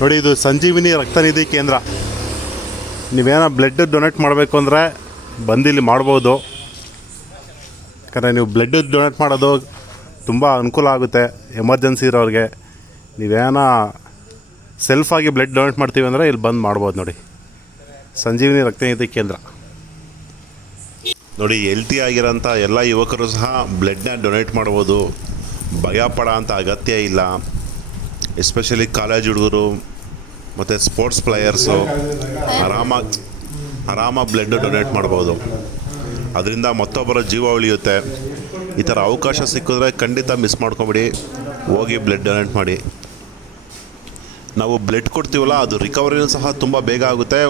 ನೋಡಿ, ಇದು ಸಂಜೀವಿನಿ ರಕ್ತನಿಧಿ ಕೇಂದ್ರ. ನೀವೇನೋ ಬ್ಲಡ್ ಡೊನೇಟ್ ಮಾಡಬೇಕು ಅಂದರೆ ಬಂದಿಲ್ಲಿ ಮಾಡ್ಬೋದು. ಯಾಕಂದರೆ ನೀವು ಬ್ಲಡ್ ಡೊನೇಟ್ ಮಾಡೋದು ತುಂಬ ಅನುಕೂಲ ಆಗುತ್ತೆ ಎಮರ್ಜೆನ್ಸಿ ಇರೋರಿಗೆ. ನೀವೇನೋ ಸೆಲ್ಫಾಗಿ ಬ್ಲಡ್ ಡೊನೇಟ್ ಮಾಡ್ತೀವಿ ಅಂದರೆ ಇಲ್ಲಿ ಬಂದು ಮಾಡ್ಬೋದು. ನೋಡಿ, ಸಂಜೀವಿನಿ ರಕ್ತನಿಧಿ ಕೇಂದ್ರ. ನೋಡಿ, ಹೆಲ್ತಿ ಆಗಿರೋಂಥ ಎಲ್ಲ ಯುವಕರು ಸಹ ಬ್ಲಡ್ನ ಡೊನೇಟ್ ಮಾಡ್ಬೋದು. ಭಯ ಪಡೋ ಅಂಥ ಅಗತ್ಯ ಇಲ್ಲ. ಎಸ್ಪೆಷಲಿ ಕಾಲೇಜ್ ಹುಡುಗರು ಮತ್ತು ಸ್ಪೋರ್ಟ್ಸ್ ಪ್ಲೇಯರ್ಸು ಆರಾಮಾಗಿ ಬ್ಲಡ್ ಡೊನೇಟ್ ಮಾಡ್ಬೋದು. ಅದರಿಂದ ಮತ್ತೊಬ್ಬರ ಜೀವ ಉಳಿಯುತ್ತೆ. ಈ ಥರ ಅವಕಾಶ ಸಿಕ್ಕಿದ್ರೆ ಖಂಡಿತ ಮಿಸ್ ಮಾಡ್ಕೊಬೇಡಿ, ಹೋಗಿ ಬ್ಲಡ್ ಡೊನೇಟ್ ಮಾಡಿ. ನಾವು ಬ್ಲಡ್ ಕೊಡ್ತೀವಲ್ಲ, ಅದು ರಿಕವರಿನೂ ಸಹ ತುಂಬ ಬೇಗ ಆಗುತ್ತೆ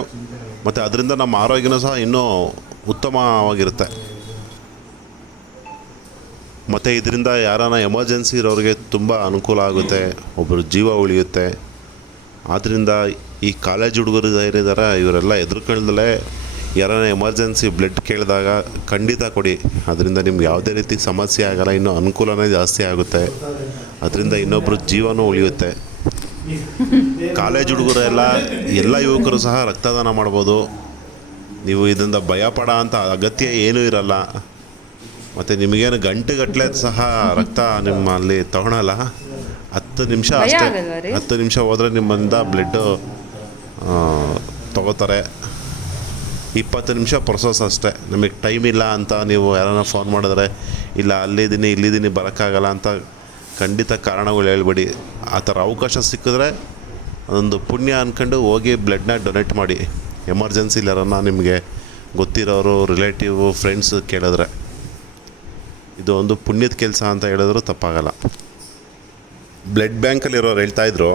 ಮತ್ತು ಅದರಿಂದ ನಮ್ಮ ಆರೋಗ್ಯನೂ ಸಹ ಇನ್ನೂ ಉತ್ತಮವಾಗಿರುತ್ತೆ. ಮತ್ತು ಇದರಿಂದ ಯಾರಾನ ಎಮರ್ಜೆನ್ಸಿ ಇರೋರಿಗೆ ತುಂಬ ಅನುಕೂಲ ಆಗುತ್ತೆ, ಒಬ್ಬರು ಜೀವ ಉಳಿಯುತ್ತೆ. ಆದ್ದರಿಂದ ಈ ಕಾಲೇಜ್ ಹುಡುಗರು ಏನಿದ್ದಾರೆ ಇವರೆಲ್ಲ ಎದುರುಕೊಳ್ಳದಲ್ಲೇ ಯಾರಾನ ಎಮರ್ಜೆನ್ಸಿ ಬ್ಲಡ್ ಕೇಳಿದಾಗ ಖಂಡಿತ ಕೊಡಿ. ಅದರಿಂದ ನಿಮ್ಗೆ ಯಾವುದೇ ರೀತಿ ಸಮಸ್ಯೆ ಆಗೋಲ್ಲ, ಇನ್ನೂ ಅನುಕೂಲನೇ ಜಾಸ್ತಿ ಆಗುತ್ತೆ. ಅದರಿಂದ ಇನ್ನೊಬ್ಬರು ಜೀವನೂ ಉಳಿಯುತ್ತೆ. ಕಾಲೇಜ್ ಹುಡುಗರು ಎಲ್ಲ ಯುವಕರು ಸಹ ರಕ್ತದಾನ ಮಾಡ್ಬೋದು. ನೀವು ಇದರಿಂದ ಭಯ ಪಡೋ ಅಂಥ ಅಗತ್ಯ ಏನೂ ಇರಲ್ಲ. ಮತ್ತು ನಿಮಗೇನು ಗಂಟೆಗಟ್ಟಲೆ ಸಹ ರಕ್ತ ನಿಮ್ಮಲ್ಲಿ ತೊಗೊಳಲ್ಲ. 10 ನಿಮಿಷ ಅಷ್ಟೇ, 10 ನಿಮಿಷ ಹೋದರೆ ನಿಮ್ಮಿಂದ ಬ್ಲಡ್ಡು ತೊಗೋತಾರೆ. 20 ನಿಮಿಷ ಪ್ರೊಸೆಸ್ ಅಷ್ಟೇ. ನಮಗೆ ಟೈಮ್ ಇಲ್ಲ ಅಂತ ನೀವು ಯಾರನ್ನ ಫೋನ್ ಮಾಡಿದ್ರೆ, ಇಲ್ಲ ಇಲ್ಲಿದ್ದೀನಿ ಬರೋಕ್ಕಾಗಲ್ಲ ಅಂತ ಖಂಡಿತ ಕಾರಣಗಳು ಹೇಳ್ಬೇಡಿ. ಆ ಥರ ಅವಕಾಶ ಸಿಕ್ಕಿದ್ರೆ ಅದೊಂದು ಪುಣ್ಯ ಅಂದ್ಕೊಂಡು ಹೋಗಿ ಬ್ಲಡ್ನ ಡೊನೇಟ್ ಮಾಡಿ. ಎಮರ್ಜೆನ್ಸಿಲಿ ಯಾರನ್ನ ನಿಮಗೆ ಗೊತ್ತಿರೋರು, ರಿಲೇಟಿವು, ಫ್ರೆಂಡ್ಸ್ ಕೇಳಿದ್ರೆ ಇದು ಒಂದು ಪುಣ್ಯದ ಕೆಲಸ ಅಂತ ಹೇಳಿದ್ರು ತಪ್ಪಾಗಲ್ಲ. ಬ್ಲಡ್ ಬ್ಯಾಂಕಲ್ಲಿರೋರು ಹೇಳ್ತಾಯಿದ್ರು,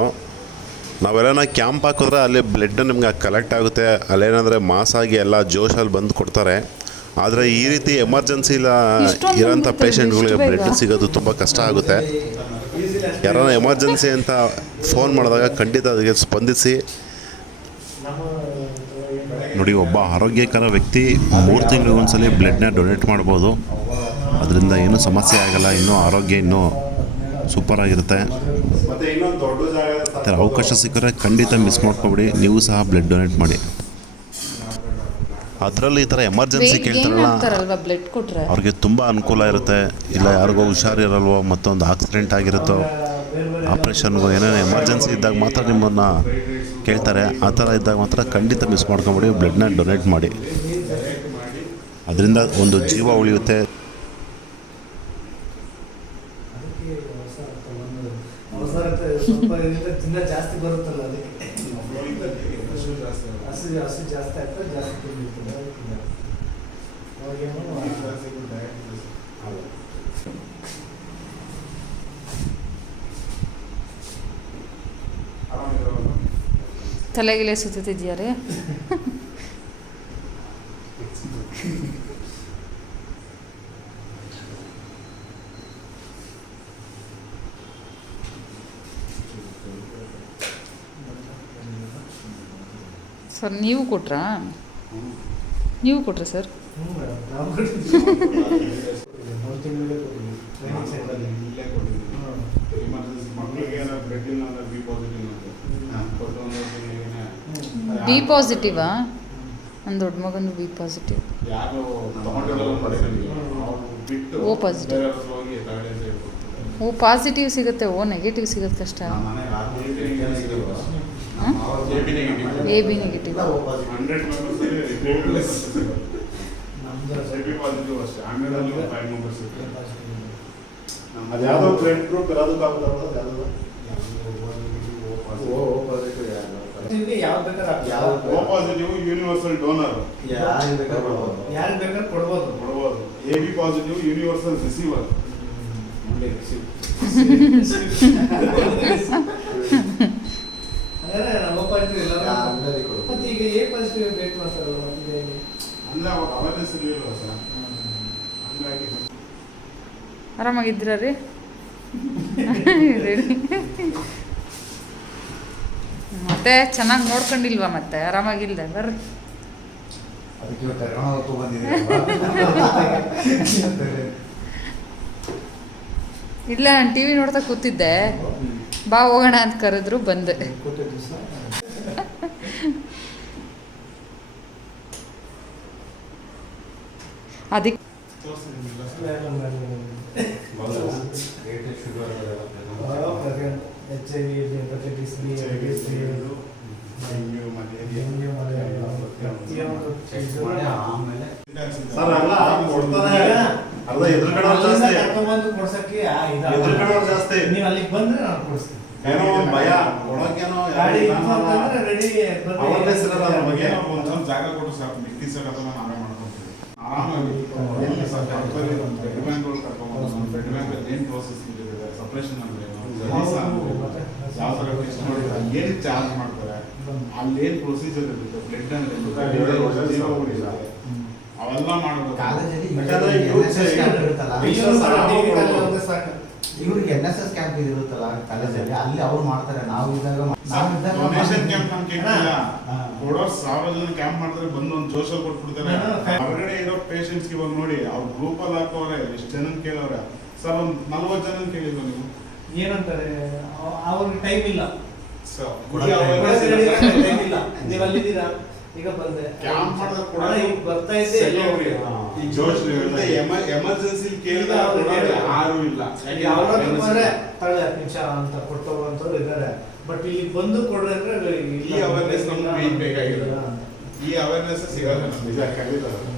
ನಾವೆಲ್ಲ ಕ್ಯಾಂಪ್ ಹಾಕಿದ್ರೆ ಅಲ್ಲಿ ಬ್ಲಡ್ ನಿಮ್ಗೆ ಕಲೆಕ್ಟ್ ಆಗುತ್ತೆ, ಅಲ್ಲೇನಂದರೆ ಮಾಸಾಗಿ ಎಲ್ಲ ಜೋಶಲ್ಲಿ ಬಂದು ಕೊಡ್ತಾರೆ. ಆದರೆ ಈ ರೀತಿ ಎಮರ್ಜೆನ್ಸಿ ಇರೋಂಥ ಪೇಷಂಟ್ಗಳಿಗೆ ಬ್ಲಡ್ ಸಿಗೋದು ತುಂಬ ಕಷ್ಟ ಆಗುತ್ತೆ. ಯಾರನ್ನ ಎಮರ್ಜೆನ್ಸಿ ಅಂತ ಫೋನ್ ಮಾಡಿದಾಗ ಖಂಡಿತ ಅದಕ್ಕೆ ಸ್ಪಂದಿಸಿ. ನೋಡಿ, ಒಬ್ಬ ಆರೋಗ್ಯಕರ ವ್ಯಕ್ತಿ 3 ತಿಂಗಳಿಗೊಂದ್ಸಲಿ ಬ್ಲಡ್ನ ಡೊನೇಟ್ ಮಾಡ್ಬೋದು. ಅದರಿಂದ ಏನೂ ಸಮಸ್ಯೆ ಆಗೋಲ್ಲ, ಇನ್ನೂ ಆರೋಗ್ಯ ಇನ್ನೂ ಸೂಪರಾಗಿರುತ್ತೆ. ಈ ಥರ ಅವಕಾಶ ಸಿಕ್ಕರೆ ಖಂಡಿತ ಮಿಸ್ ಮಾಡ್ಕೊಬೇಡಿ, ನೀವು ಸಹ ಬ್ಲಡ್ ಡೊನೇಟ್ ಮಾಡಿ. ಅದರಲ್ಲಿ ಈ ಥರ ಎಮರ್ಜೆನ್ಸಿ ಕೇಳ್ತಾರಲ್ಲ, ಅವ್ರಿಗೆ ತುಂಬ ಅನುಕೂಲ ಇರುತ್ತೆ. ಇಲ್ಲ ಯಾರಿಗೋ ಹುಷಾರಿರಲ್ವೋ, ಮತ್ತೊಂದು ಆಕ್ಸಿಡೆಂಟ್ ಆಗಿರುತ್ತೋ, ಆಪ್ರೇಷನ್ಗೋ ಏನೇನು ಎಮರ್ಜೆನ್ಸಿ ಇದ್ದಾಗ ಮಾತ್ರ ನಿಮ್ಮನ್ನು ಕೇಳ್ತಾರೆ. ಆ ಥರ ಇದ್ದಾಗ ಮಾತ್ರ ಖಂಡಿತ ಮಿಸ್ ಮಾಡ್ಕೊಬೇಡಿ, ಬ್ಲಡ್ನ ಡೊನೇಟ್ ಮಾಡಿ. ಅದರಿಂದ ಒಂದು ಜೀವ ಉಳಿಯುತ್ತೆ. ಜಾಸ್ತಿ ಬರುತ್ತಲ್ಲ, ಅದಕ್ಕೆ ಹಸು ಜಾಸ್ತಿ ಆಗ್ತದೆ, ಜಾಸ್ತಿ ತಿಂದಿರ್ತದೆ. ತಲೆಗಿಲೆ ಸುತ್ತಿದ್ಯಾ ರೀ? ಸರ್ ನೀವು ಕೊಟ್ರಾ ಸರ್? ಬಿ ಪಾಸಿಟಿವಾ? ನನ್ನ ದೊಡ್ಡ ಮಗನು B positive. O positive. O positive ಸಿಗುತ್ತೆ, ಓ ನೆಗೆಟಿವ್ ಸಿಗುತ್ತೆ ಕಷ್ಟ. A B negative. ಅದ್ಯಾವುದೋ ಬ್ಲಡ್ ಗ್ರೂಪ್ ಇರೋದಕ್ಕಾಗುತ್ತಲ್ಲ, ಓ ಪಾಸಿಟಿವ್ ಯೂನಿವರ್ಸಲ್ ಡೋನರ್, ಯಾರು ಬೇಕಾದ್ರೂ ಕೊಡ್ಬೋದು. A B positive universal receiver. ಈಗ ಎ ಪಾಸಿಟಿವ್ ಬೇಕು ಅಲ್ಲ, ಅವೇರ್ನೆಸ್ ಇರಲಿಲ್ವ ಸರ್? ಆರಾಮಾಗಿದ್ದೀರ ರೀ? ಮತ್ತೆ ಚೆನ್ನಾಗಿ ನೋಡ್ಕೊಂಡಿಲ್ವಾ? ಮತ್ತೆ ಆರಾಮಾಗಿಲ್ದೆ ಬರ್ರಿ. ಇಲ್ಲ ನಾನು ಟಿ ವಿ ನೋಡ್ತಾ ಕೂತಿದ್ದೆ, ಬಾ ಹೋಗೋಣ ಅಂತ ಕರೆದ್ರು, ಬಂದೆ. ಅದಕ್ಕೆ ಸರ್ ಅಲ್ಲ ಕೊಡ್ತಾನೆ, ಅರ್ಧ ಎದುರುಗಡೆ ಜಾಸ್ತಿ, ಎದುರುಗಡೆ ಜಾಸ್ತಿ. ನೀವು ಅಲ್ಲಿಗೆ ಬಂದ್ರೆ ನಾನು ಕೊಡಿಸ್ತೀನಿ. ಏನೋ ಒಂದು ಭಯ ಕೊಡೋಕೇನೋ ಗಾಡಿ ರೆಡಿ ಅವೇರ್ನೆಸ್ ಇರಲ್ಲ ಅದ್ರ ಬಗ್ಗೆ. ಒಂದೊಂದು ಜಾಗ ಕೊಟ್ಟು ಸಾಕು, ಮಿಕ್ಕಿ ಸರ್ ಅದನ್ನ ನಾವೇ ಮಾಡ್ಕೊಂತೀವಿ ಆರಾಮಾಗಿ. ಎಲ್ಲಿ ಸರ್ ಫೆಡ್ ಬ್ಯಾಂಕ್ಗಳು ಕರ್ಕೊಂಡ್ಬಂದು ಫೆಡ್ ಬ್ಯಾಂಕ್ ಏನು ಪ್ರೋಸೆಸ್ ಇದೆ, ಸಪ್ರೇಷನ್ ಅಂದ್ರೆ ಯಾವ ಥರ ಟೆಸ್ಟ್ ಮಾಡಿದ್ರೆ ಏನು ಚಾರ್ಜ್ ಮಾಡ್ತಾರೆ, ಅಲ್ಲಿ ಏನು ಪ್ರೊಸೀಜರ್ ಇರುತ್ತೆ, ಬ್ಲಡ್ ಅಂದ್ರೆ ಅವೆಲ್ಲ ಮಾಡಬೇಕು. ಇವ್ರಿಗೆ NSS ಕ್ಯಾಂಪ್ ಇರುತ್ತಲ್ಲ ಕಾಲೇಜಲ್ಲಿ, ಅಲ್ಲಿ ಅವ್ರು ಮಾಡ್ತಾರೆ. ನಾವು ಇದ್ದಾಗ ಡೊನೇಷನ್ ಕ್ಯಾಂಪ್ ನಮ್ಗೆ ಕೇಳಿಲ್ಲ, ಕೊಡೋರು 1000 ಜನ ಕ್ಯಾಂಪ್ ಮಾಡಿದ್ರೆ ಬಂದು ಒಂದು ಜೋಶ ಕೊಟ್ಬಿಡ್ತಾರೆ. ಹೊರಗಡೆ ಇರೋ ಪೇಷಂಟ್ಸ್ ಇವಾಗ ನೋಡಿ, ಅವ್ರ ಗ್ರೂಪ್ ಅಲ್ಲಿ ಹಾಕೋರೆ ಎಷ್ಟು ಜನ ಕೇಳವ್ರೆ ಸರ್, ಒಂದು 40 ಜನ ಕೇಳಿದ್ರು ನೀವು ಏನಂತಾರೆ, ಅವ್ರಿಗೆ ಟೈಮ್ ಇಲ್ಲ, ಸರ್ ಟೈಮ್ ಇಲ್ಲ. ನೀವು ಅಲ್ಲಿದ್ದೀರಾ, ಈಗ ಬಂದೆ ಕ್ಯಾಂಪ್ ಮಾಡಿದ್ರೆ ಕೂಡ ಈಗ ಬರ್ತಾ ಇದ್ದೆ. ಈ ಜೋಶ್ ಎಮರ್ಜೆನ್ಸಿ ಕೇಳಿದ ಯಾರು ಇಲ್ಲ. ತಳ್ಳಿ 10 ನಿಮಿಷ ಅಂತ ಕೊಟ್ಟೋಗುವಂಥವ್ರು ಇದ್ದಾರೆ. ಬಟ್ ಇಲ್ಲಿ ಬಂದು ಕೊಡ್ರೆ ಈ ಅವೇರ್ನೆಸ್ ನಮ್ಗೆ ಬೇಕಾಗಿಲ್ಲ. ಈ ಅವೇರ್ನೆಸ್ ಸಿಗಲ್ಲ, ನಿಜ ಕಲಿತಾರೆ.